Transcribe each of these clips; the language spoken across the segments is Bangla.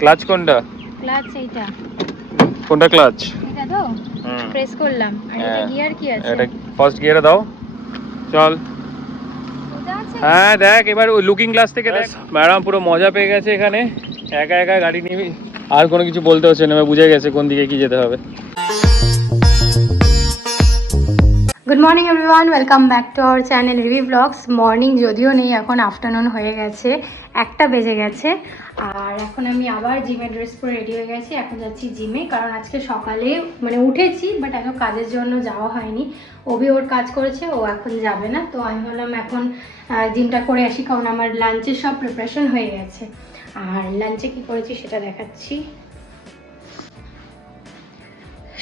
ক্লাচ কোনটা? ক্লাচ এইটা। কোনটা ক্লাচ? এটা তো প্রেস করলাম। আর এটা গিয়ার কি আছে? এটা ফার্স্ট গিয়ারে দাও। চল। হ্যাঁ দেখ এবার ওই লুকিং গ্লাস থেকে দেখ। ম্যাডাম পুরো মজা পেয়ে গেছে এখানে, একা একা গাড়ি নিবি, আর কোনো কিছু বলতে হচ্ছে না, বুঝে গেছে কোন দিকে কি যেতে হবে। Good morning everyone, welcome back to our channel Rivi blogs. Morning যদিও নেই, এখন আফটারনুন হয়ে গেছে, 1টা বেজে গেছে। আর এখন আমি আবার জিমে ড্রেস পরে রেডি হয়ে গেছি। এখন যাচ্ছি জিমে, কারণ আজকে সকালে মানে উঠেছি, বাট এখন কাজের জন্য যাওয়া হয়নি। ওবি ওর কাজ করেছে, ও এখন যাবে না। তো আমি বললাম এখন জিমটা করে আসি, কারণ আমার লাঞ্চের সব প্রিপারেশন হয়ে গেছে। আর লাঞ্চে কি করেছি সেটা দেখাচ্ছি।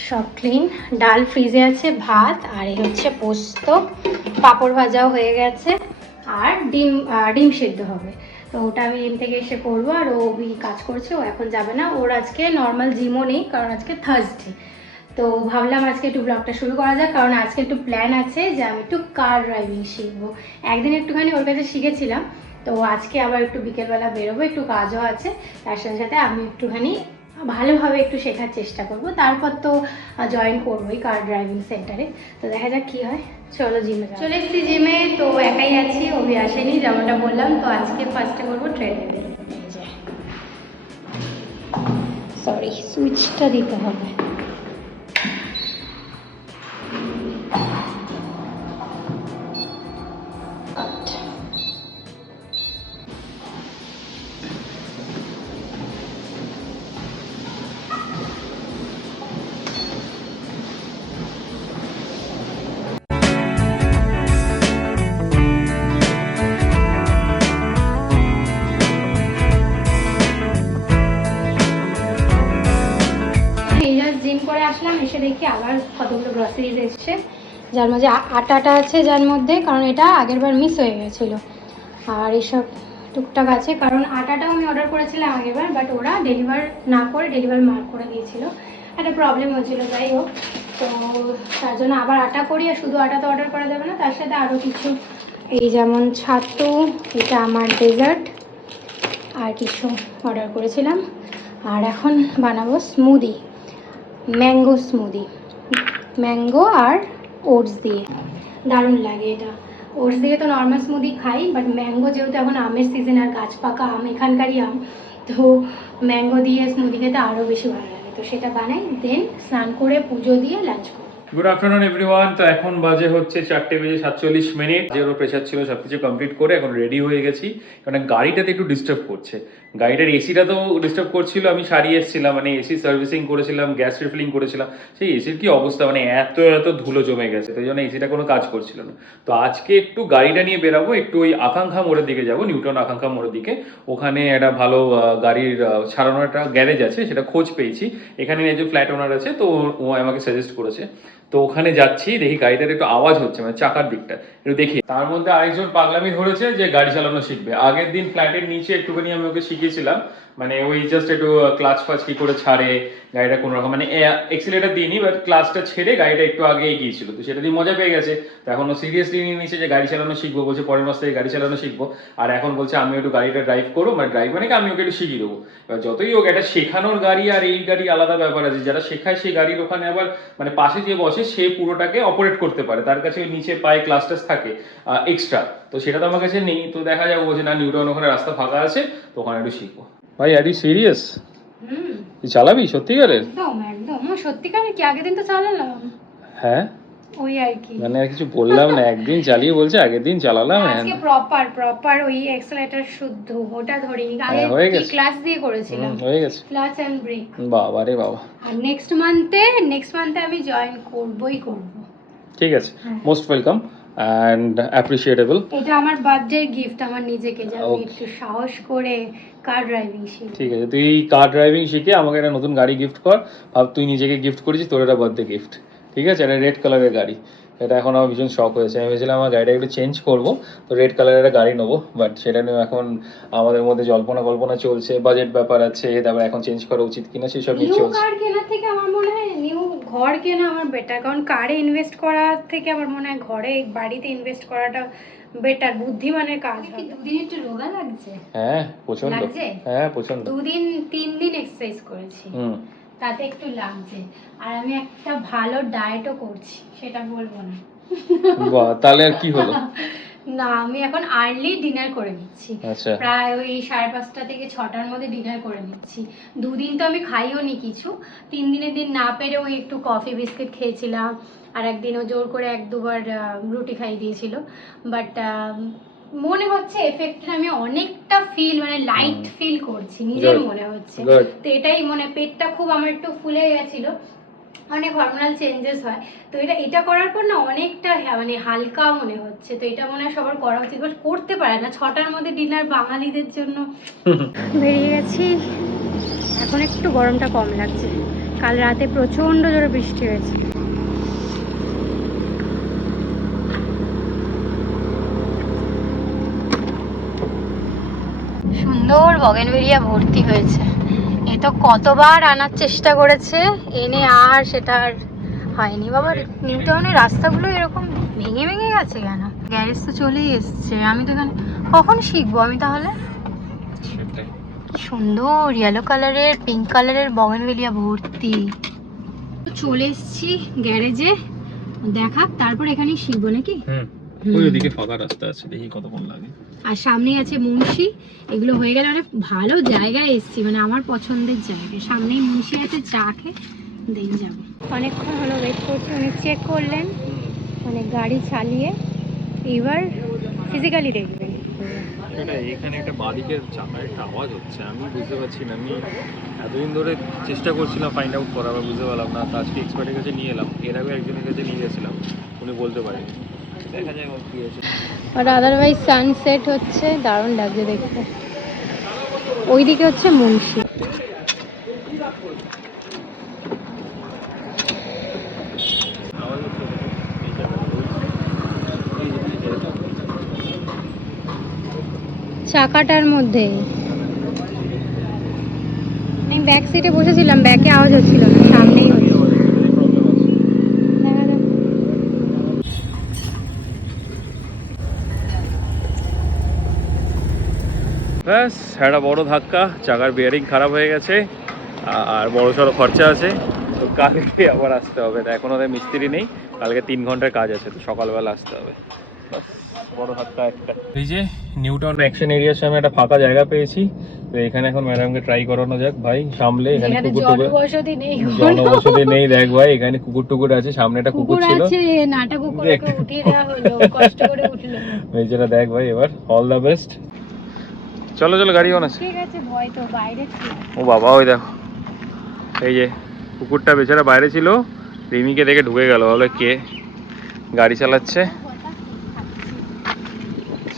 সব ক্লিন, ডাল ফ্রিজে আছে, ভাত, আর এই হচ্ছে পোস্ত, পাঁপড় ভাজাও হয়ে গেছে, আর ডিম সেদ্ধ হবে। তো ওটা আমি জিম থেকে এসে করবো। আর ও কাজ করছে, ও এখন যাবে না। ওর আজকে নর্মাল জিমও নেই, কারণ আজকে থার্সডে। তো ভাবলাম আজকে একটু ব্লগটা শুরু করা যাক, কারণ আজকে একটু প্ল্যান আছে যে আমি একটু কার ড্রাইভিং শিখবো। একদিন একটুখানি ওর কাছে শিখেছিলাম, তো আজকে আবার একটু বিকেলবেলা বেরোবো, একটু কাজও আছে, তার সাথে সাথে আমি একটুখানি ভালোভাবে একটু শেখার চেষ্টা করব। তারপর তো জয়েন করবোই কার ড্রাইভিং সেন্টারে। তো দেখা যাক কী হয়। চলো জিমে চলে এসেছি। জিমে তো একাই আছি, ওবি আসেনি যেমনটা বললাম। তো আজকে ফার্স্টে করবো ট্রেডমিল। সরি, সুইচটা দিতে হবে। জিম করে আসলাম, এসে দেখি আবার কতগুলো গ্রসারিজ এসছে, যার মাঝে আটাটা আছে, যার মধ্যে, কারণ এটা আগেরবার মিস হয়ে গেছিলো। আর এইসব টুকটাক আছে, কারণ আটাটাও আমি অর্ডার করেছিলাম আগেরবার, বাট ওরা ডেলিভার না করে ডেলিভার মার্ক করে দিয়েছিল, একটা প্রবলেম হয়েছিল। যাই হোক, তো তার জন্য আবার আটা করি। আর শুধু আটা তো অর্ডার করা যাবে না, তার সাথে আরও কিছু, এই যেমন ছাতু, এটা আমার ডেজার্ট, আর কিছু অর্ডার করেছিলাম। আর এখন বানাবো স্মুদি, ম্যাঙ্গো স্মুদি, ম্যাঙ্গো আর ওটস দিয়ে। দারুণ লাগে এটা। ওটস দিয়ে তো নর্মাল স্মুদি খাই, বাট ম্যাঙ্গো যেহেতু এখন আমের সিজন, আর গাছ পাকা আম এখানকারই আম, তো ম্যাঙ্গো দিয়ে স্মুদি খেতে আরও বেশি ভালো লাগে। তো সেটা বানাই, দেন স্নান করে পুজো দিয়ে লাঞ্চ করি। Good afternoon everyone. তো এখন বাজে হচ্ছে 4:47। যেগুলো প্রেশার ছিল সবকিছু কমপ্লিট করে এখন রেডি হয়ে গেছি, কারণ গাড়িটাতে একটু ডিস্টার্ব করছে। গাড়িটার এসিটা তো ডিস্টার্ব করছিল, আমি সারিয়ে এসেছিলাম, মানে এসি সার্ভিসিং করেছিলাম, গ্যাস রিফিলিং করেছিলাম। সেই এসির কি অবস্থা, মানে এত এত ধুলো জমে গেছে, তো এই জন্য এসিটা কোনো কাজ করছিল না। তো আজকে একটু গাড়িটা নিয়ে বেরাবো, একটু ওই আকাঙ্ক্ষা মোড়ের দিকে যাবো, নিউটন আকাঙ্ক্ষা মোড়ের দিকে। ওখানে একটা ভালো গাড়ির সারানোর একটা গ্যারেজ আছে, সেটা খোঁজ পেয়েছি। এখানে যে ফ্ল্যাট ওনার আছে, তো ও আমাকে সাজেস্ট করেছে। তো ওখানে যাচ্ছি, দেখি গাড়িটার একটু আওয়াজ হচ্ছে, মানে চাকার দিকটা একটু দেখি। তার মধ্যে আরেকজন পাগলামি ধরেছে যে গাড়ি চালানো শিখবে। আগের দিন ফ্ল্যাটের নিচে একটুখানি আমি ওকে শিখিয়েছিলাম, মানে ওই জাস্ট একটু ক্লাচ ফাচ কি করে ছাড়ে গাড়িটা, কোনো রকম মানে এক্সিলেটার দিইনি, বাট ক্লাচটা ছেড়ে গাড়িটা একটু আগে গিয়েছিল। তো সেটা দিয়ে মজা পেয়ে গেছে। তো এখন ও সিরিয়াসলি নিয়ে নিয়েছে যে গাড়ি চালানো শিখবো, বলছে পরের মাস থেকে গাড়ি চালানো শিখবো। আর এখন বলছে আমি একটু গাড়িটা ড্রাইভ করবো, মানে ড্রাইভ মানে কি আমি ওকে একটু শিখিয়ে দেবো। এবার যতই হোক, একটা শেখানোর গাড়ি আর এই গাড়ি আলাদা ব্যাপার আছে। যারা শেখায় সেই গাড়ির ওখানে আবার মানে পাশে যে বসে সে পুরোটাকে অপারেট করতে পারে, তার কাছে ওই নিচে পায়ে ক্লাসটাস থাকে এক্সট্রা। তো সেটা তো আমার কাছে নেই। তো দেখা যাক, বলছে না নিউটন ওখানে রাস্তা ফাঁকা আছে, তো ওখানে একটু শিখবো। ভাই আর ইউ সিরিয়াস? তুই চালাবি সত্যিকারের? একদম একদম সত্যিকারের। কি আগের দিন তো চালালাম। হ্যাঁ, ওই আর কি, মানে আর কিছু বললাম না, একদিন চালিয়ে বলছে আগের দিন চালালাম। আজকে প্রপার ওই এক্সেলারেটর শুদ্ধ ওটা ধরিনি। আগে কি ক্লাস দিয়ে করেছিলাম, হয়ে গেছে ক্লাচ এন্ড ব্রেক। বাবা রে বাবা। আর নেক্সট মান্থে আমি জয়েন করবই করব। ঠিক আছে, মোস্ট ওয়েলকাম অ্যান্ড অ্যাপ্রিশিয়েটেবল। এটা আমার বার্থডে গিফট আমার নিজেকে, যে আমি একটু সাহস করে কার ড্রাইভিং শিখি। ঠিক আছে, তুই কার ড্রাইভিং শিখে আমাকে একটা নতুন গাড়ি গিফট কর। ভাব তুই নিজেকে গিফট করেছিস, তোর একটা বার্থডে গিফট। ঠিক আছে, এটা রেড কালারের গাড়ি। এটা এখন আমার ভীষণ শখ হয়েছে। আমি ভেবেছিলাম আমার গাড়িটা একটু চেঞ্জ করবো, তো রেড কালারের একটা গাড়ি নেবো, বাট সেটা নিয়ে এখন আমাদের মধ্যে জল্পনা কল্পনা চলছে, বাজেট ব্যাপার আছে, তারপর এখন চেঞ্জ করা উচিত কিনা সেসব নিয়ে চলছে। কার কেনার থেকে আমার মনে হয় নিউ ঘর কেনা আমার বেটার, কারণ কারে ইনভেস্ট করার থেকে আমার মনে হয় ঘরে বাড়িতে ইনভেস্ট করাটা বেটার, বুদ্ধিমানের কাজ। কি দুদিন একটু রোগা লাগছে? হ্যাঁ প্রচন্ড, হ্যাঁ প্রচন্ড। 2-3 দিন এক্সারসাইজ করেছি, হুম। তাতে একটু লাগছে। আর আমি একটা ভালো ডায়েটও করছি, সেটা বলবো না। বাহ, তাহলে আর কি হলো? না, আমি এখন আর্লি ডিনার করে নিচ্ছি। আচ্ছা। প্রায় ওই 5:30 থেকে 6টার মধ্যে ডিনার করে নিচ্ছি। 2 দিন তো আমি খাইও নি কিছু, 3 দিনের দিন না পেরে ওই একটু কফি বিস্কিট খেয়েছিলাম, আর একদিনও জোর করে 1-2 বার রুটি খাইয়ে দিয়েছিল। বাট মনে হচ্ছে এফেক্টটা আমি অনেকটা মানে লাইট ফিল করছি, নিজের মনে হচ্ছে। তো এটাই পেটটা খুব আমার একটু ফুলে গেছিল, অনেক হরমোনাল চেঞ্জেস হয়। তো এটা করার পর না অনেকটা হালকা মনে হচ্ছে। তো এটা মনে হয় সবার করা উচিত, বাট করতে পারে না। 6টার মধ্যে ডিনার বাঙালিদের জন্য। বেরিয়ে গেছি, এখন একটু গরমটা কম লাগছে। কাল রাতে প্রচন্ড জোরে বৃষ্টি হয়েছে। সুন্দর বগেনভেলিয়া ভর্তি হয়েছে। এ তো কতবার আনার চেষ্টা করেছে, এনে আর সেটা আর হয়নি। বাবা, নিউ টাউনের রাস্তাগুলো এরকম ভেঙে ভেঙে গেছে কেন? গ্যারেজ তো চলেই এসছে, আমি তো এখানে কখন শিখবো আমি তাহলে? কি সুন্দর ইয়েলো কালারের, পিঙ্ক কালারের বগেনভেলিয়া ভর্তি। চলে এসছি গ্যারেজে, দেখাক, তারপর এখানেই শিখবো নাকি? ওই ওদিকে ফাঁকা রাস্তা আছে, দেখি কতক্ষণ লাগে। আর সামনেই আছে মুন্সি। এগুলো হয়ে গেলে ভালো জায়গায় এসছি, আমার পছন্দের জায়গায়। সামনেই মুন্সি আছে, চা খেয়ে দিয়ে যাবো। অনেকক্ষণ হলো ওয়েট করছি, উনি চেক করলেন গাড়ি চালিয়ে, এবার ফিজিক্যালি দেখবেন। এখানে একটা বাদিকের চাকার একটা আওয়াজ হচ্ছে, আমি বুঝতে পারছি না। আমি এতদিন ধরে চেষ্টা করছিলাম ফাইন্ড আউট করার, বুঝতে পারলাম না। আজকে এক্সপার্টের কাছে নিয়ে এলাম, এর আগে একজনের কাছে নিয়ে গেছিলাম, উনি বলতে পারেনি। দেখা যায় কি হয়েছে। আর আদারওয়াইজ সানসেট হচ্ছে, দারুণ লাগছে দেখতে। ওইদিকে হচ্ছে মুন্সি। চাকাটার মধ্যে আমি ব্যাক সিটে বসেছিলাম, ব্যাকে আওয়াজ হচ্ছিল না, সামনেই হচ্ছে। দেখা যাক। ব্যাস, একটা বড় ধাক্কা, চাকার বিয়ারিং খারাপ হয়ে গেছে, আর বড় সড়ো খরচা আছে। তো কালকে আবার আসতে হবে, এখন ওদের মিস্ত্রি নেই, কালকে 3 ঘন্টার কাজ আছে, তো সকালবেলা আসতে হবে। বড় ধাক্কা একটা। এই যে নিউ টাউন অ্যাকশন এরিয়ার সামনে একটা ফাঁকা জায়গা পেয়েছি, তো এখানে এখন ম্যাডামকে ট্রাই করানো যাক। ভাই সামলে, এখানে কুকুর টুকুর জনবসতি নেই, দেখ ভাই এখানে কুকুর টুকুর আছে, সামনে একটা কুকুর ছিল, নাটা কুকুরকে উঠিয়ে দেওয়া হলো, কষ্ট করে উঠলো। এই যেটা দেখ ভাই, এবার অল দ্য বেস্ট। চলো চলো, গাড়ি অন আছে। ঠিক আছে, ভয় তো বাইরে ছিল। ও বাবা, ওই দেখো, এই যে কুকুরটা বেচারা বাইরে ছিল, রিমিকে দেখে ঢুকে গেল, বলে কে গাড়ি চালাচ্ছে।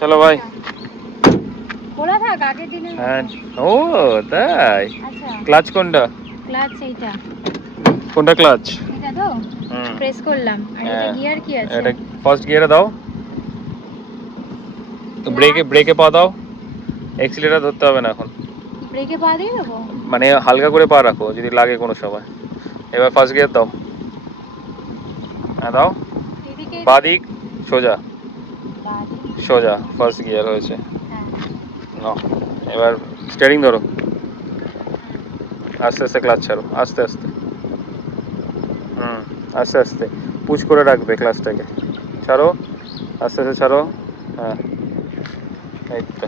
চলো ভাই। খোলা থাক আগের দিনের মতো। হ্যাঁ, ও তাই। আচ্ছা, ক্লাচ কোনটা? ক্লাচ এইটা। কোনটা ক্লাচ? এটা তো প্রেস করলাম। আর এটা গিয়ার কি আছে? এটা ফার্স্ট গিয়ারে দাও, তো ব্রেকে পা দাও, এক্সিলারেটর ধরতে হবে না এখন। ব্রেকে পা দিয়ে দেবো? মানে হালকা করে পা রাখো যদি লাগে কোনো সময়। এবার ফার্স্ট গিয়ার দাও, হ্যাঁ দাও, এদিকে বাদিক সোজা, সোজা ফার্স্ট গিয়ার হয়েছে। নাও, এবার স্টিয়ারিং ধরো, আস্তে আস্তে ক্লাচ ছাড়ো, আস্তে আস্তে, আস্তে আস্তে পুশ করে রাখবে ক্লাচটাকে, ছাড়ো, আস্তে আস্তে ছাড়ো, হ্যাঁ এই তো।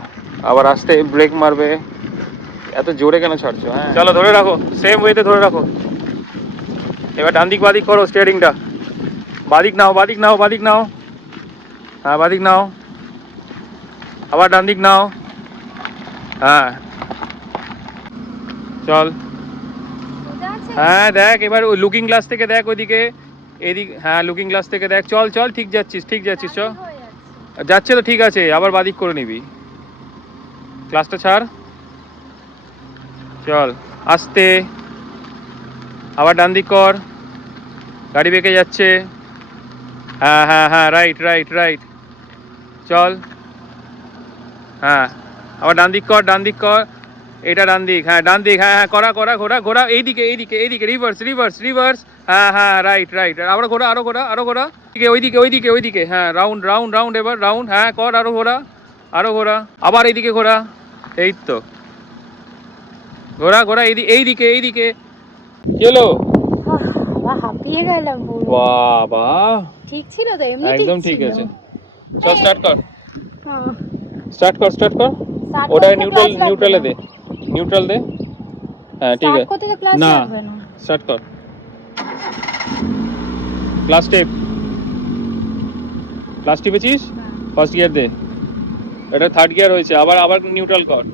আবার আস্তে ব্রেক মারবে, এত জোরে কেন ছাড়ছো? হ্যাঁ চলো, ধরে রাখো, সেম ওয়েতে ধরে রাখো। এবার ডান দিক বাদিক করো স্টিয়ারিংটা, বাদিক নাও, বাদিক নাও, বাদিক নাও, হ্যাঁ বাদিক নাও, আবার ডান দিক নাও, হ্যাঁ চল। হ্যাঁ দেখ, এবার ওই লুকিং গ্লাস থেকে দেখ ওইদিকে, এদিক, হ্যাঁ লুকিং গ্লাস থেকে দেখ, চল চল, ঠিক যাচ্ছিস, ঠিক যাচ্ছিস, চ যাচ্ছে তো ঠিক আছে, আবার বাদিক করে নিবি, ক্লাসটা ছাড়, চল আস্তে, আবার ডান দিক কর, গাড়ি বেঁকে যাচ্ছে, হ্যাঁ হ্যাঁ হ্যাঁ, রাইট রাইট রাইট, চল, হ্যাঁ আবার ডান দিক কর, ডান দিক কর, এটা ডান দিক, হ্যাঁ ডান দিক, হ্যাঁ হ্যাঁ করা করা, ঘোরা ঘোরা, এইদিকে এইদিকে এইদিকে, রিভার্স রিভার্স রিভার্স, হ্যাঁ হ্যাঁ রাইট রাইট, আবার ঘোরা, আরো ঘোরা, আরো ঘোরা, ওইদিকে ওইদিকে ওইদিকে, হ্যাঁ রাউন্ড রাউন্ড রাউন্ড, এবার রাউন্ড, হ্যাঁ কর, আরো ঘোরা, আরো ঘোরা, আবার এইদিকে ঘোরা, এই তো, ঘোরা ঘোরা এইদিকে এইদিকে। কি হলো? হাঁপিয়ে গেলাম পুরো। বাবা ঠিক ছিল তো, এমনি একদম ঠিক ছিল। আছে। চল স্টার্ট কর, হ্যাঁ, স্টার্ট কর, স্টার্ট কর। start ওটা করতে নিউট্রাল, class লাগবে নিউট্রালে না। দে, নিউট্রাল দে। হ্যাঁ ঠিক Start আছে। করতে তো class না লাগবে না। স্টার্ট কর, ক্লাস টেপ, ক্লাস টিপেছিস, ফার্স্ট গিয়ার দে। এটা থার্ড গিয়ার হয়েছে, আবার আবার নিউট্রাল কর।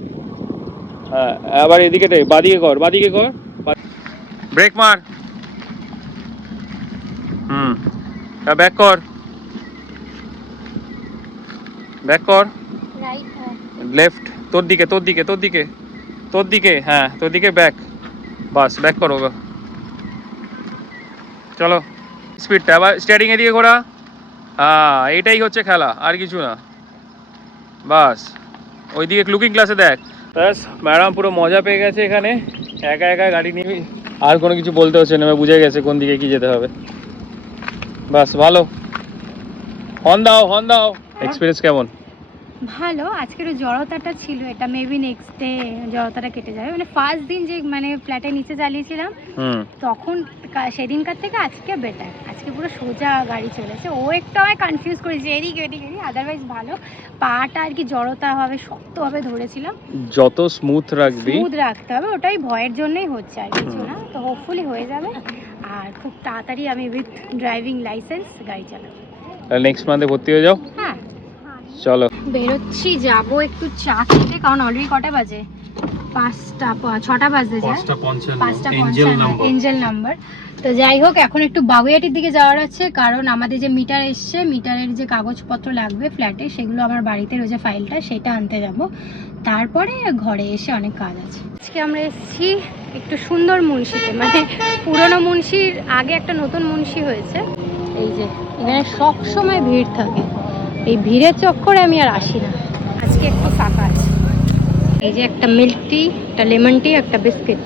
হ্যাঁ আবার এদিকে দে, বাদিকে কর, বাদিকে কর, ব্রেক মার। ব্যাক কর, ব্যাক কর, রাইট, হ্যাঁ। লেফট, তোর দিকে তোর দিকে তোর দিকে তোর দিকে, হ্যাঁ তোর দিকে ব্যাক, বাস ব্যাক করো। চলো স্পিডটা আবার স্টিয়ারিং এদিকে ঘোরা। হ্যাঁ এইটাই হচ্ছে খেলা, আর কিছু না। বাস ওইদিকে লুকিং গ্লাসে দেখ। ব্যাস ম্যাডাম পুরো মজা পেয়ে গেছে এখানে, একা একা গাড়ি নিবি, আর কোনো কিছু বলতে হচ্ছে না, বুঝে গেছে কোন দিকে কি যেতে হবে। বাস ভালো, হর্ন দাও হর্ন দাও। এক্সপিরিয়েন্স কেমন? ভালো, আজকের ওই জড়তাটা ছিল, এটা মেবি নেক্সট ডে জড়তাটা কেটে যাবে। মানে ফার্স্ট দিন যে মানে ফ্ল্যাটের নিচে চালিয়েছিলাম তখন সেদিনকার থেকে আজকে বেটার, আজকে পুরো সোজা গাড়ি চলেছে। ও একটু আমায় কনফিউজ করেছে এদিকে এদিকে, আদারওয়াইজ ভালো। পাটা আর কি জড়তা হবে, শক্তভাবে ধরেছিলাম। যত স্মুথ রাখবি, স্মুথ রাখতে হবে, ওটাই ভয়ের জন্যই হচ্ছে, আর কিছু না। তো হোপফুলি হয়ে যাবে, আর খুব তাড়াতাড়ি আমি উইথ ড্রাইভিং লাইসেন্স গাড়ি চালাবো। নেক্সট মান্থে ভর্তি হয়ে যাও। হ্যাঁ চলো বেরোচ্ছি, যাবো একটু চা খেতে, কারণ অলরেডি কটা বাজে? 6টা বাজতে যায়, 5:55 এঞ্জেল নাম্বার। তো যাই হোক, এখন একটু বাগুইয়াটির দিকে যাওয়ার আছে, কারণ আমাদের যে মিটার এসছে, মিটারের যে কাগজপত্র লাগবে ফ্ল্যাটে, সেগুলো আমার বাড়িতে রয়েছে ফাইলটা, সেটা আনতে যাব। তারপরে ঘরে এসে অনেক কাজ আছে। আজকে আমরা এসেছি একটু সুন্দর মুন্সিতে, মানে পুরনো মুন্সির আগে একটা নতুন মুন্সি হয়েছে। এই যে এখানে সব সময় ভিড় থাকে, এই ভিড়ের চক্করে আমি আর আসি না। আজকে একটু ফাঁকা আছে। এই যে একটা মিল্ক টি, একটা লেমন টি, একটা বিস্কিট।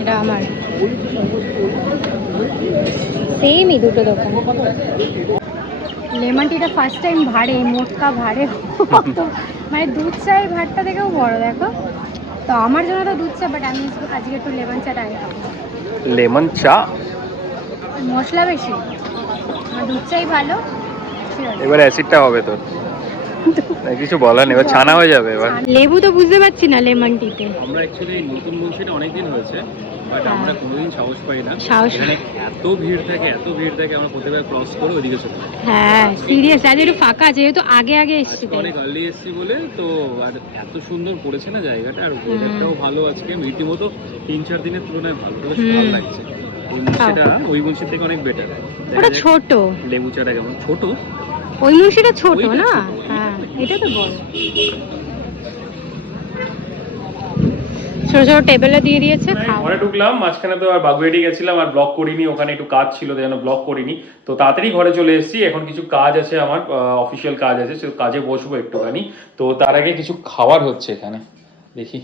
এটা আমার সেমই দুটো দোকান। লেমন টিটা ফার্স্ট টাইম ভাড়ে, মোটকা ভাড়ে, মানে দুধ চায়ের ভাড়টা থেকেও বড় দেখো। তো আমার জন্য তো দুধ চা, বাট আমি আজকে একটু লেমন চা ট্রাই করবো। লেমন চা মশলা বেশি, আমার দুধ চাই ভালো। এবার অ্যাসিডটা হবে তোর, কিছু বলার নেই, এবার ছানা হয়ে যাবে। এবার লেবু তো বুঝতে পারছি না লেমন টিতে। আমরা অ্যাকচুয়ালি নতুন মুন্সিটা অনেকদিন হয়েছে, বাট আমরা কোনোদিন সাহস পাই না। সাহস, এখানে এত ভিড় থাকে, এত ভিড় থাকে, আমরা প্রতিবার ক্রস করে ওইদিকে চলে যাই। হ্যাঁ সিরিয়াস, আজ একটু ফাঁকা আছে, যেহেতু আগে আগে এসেছি আজকে অনেক আর্লি এসেছি বলে তো, আর এত সুন্দর পড়েছে না জায়গাটা, আর ওয়েদারটাও ভালো আজকে, রীতিমতো 3-4 দিনের তুলনায় ভালো, বেশ ভালো লাগছে। ওই মুন্সিটা ওই মুন্সির থেকে অনেক বেটার। ওটা ছোট, লেবু চাটা কেমন ছোট, ওই মুন্সিটা ছোট ওইটা না? ছোট, হ্যাঁ এটা তো বড়। ছোট ছোট টেবিলে দিয়ে দিয়েছে। ঘরে ঢুকলাম, মাঝখানে তো আর বাগুইয়াটি গেছিলাম, আর ব্লগ করিনি, ওখানে একটু কাজ ছিল যেন ব্লগ করিনি, তো তাড়াতাড়ি ঘরে চলে এসেছি। এখন কিছু কাজ আছে আমার, অফিসিয়াল কাজ আছে, সে কাজে বসবো একটুখানি। তো তার আগে কিছু খাবার হচ্ছে এখানে, দেখি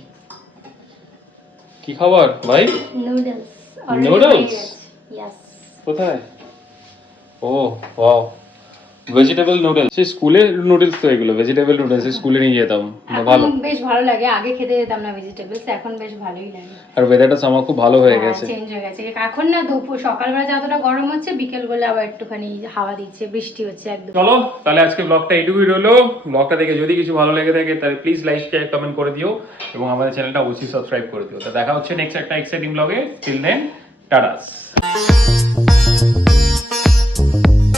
কি খাবার ভাই? নুডলস। নুডলস? ইয়েস। কোথায়? ও ওয়াও, ভেজিটেবল নুডলস। সেই স্কুলের নুডলস তো এগুলো, ভেজিটেবল নুডলস স্কুলে নিয়ে যেতাম, ভালো, বেশ ভালো লাগে। আগে খেতে যেতাম না ভেজিটেবলস, এখন বেশ ভালোই লাগে। আর ওয়েদারটা আমার খুব ভালো হয়ে গেছে, চেঞ্জ হয়ে গেছে। এখন না দুপুর সকালবেলা যতটা গরম হচ্ছে, বিকেল বেলা আবার একটুখানি হাওয়া দিচ্ছে, বৃষ্টি হচ্ছে একদম। চলো তাহলে আজকে ব্লগটা এইটুকুই রইলো। ব্লগটা দেখে যদি কিছু ভালো লেগে থাকে তাহলে প্লিজ লাইক শেয়ার কমেন্ট করে দিও, এবং আমাদের চ্যানেলটা অবশ্যই সাবস্ক্রাইব করে দিও। তো দেখা হচ্ছে নেক্সট একটা এক্সাইটিং ব্লগে। Till then টাটাস।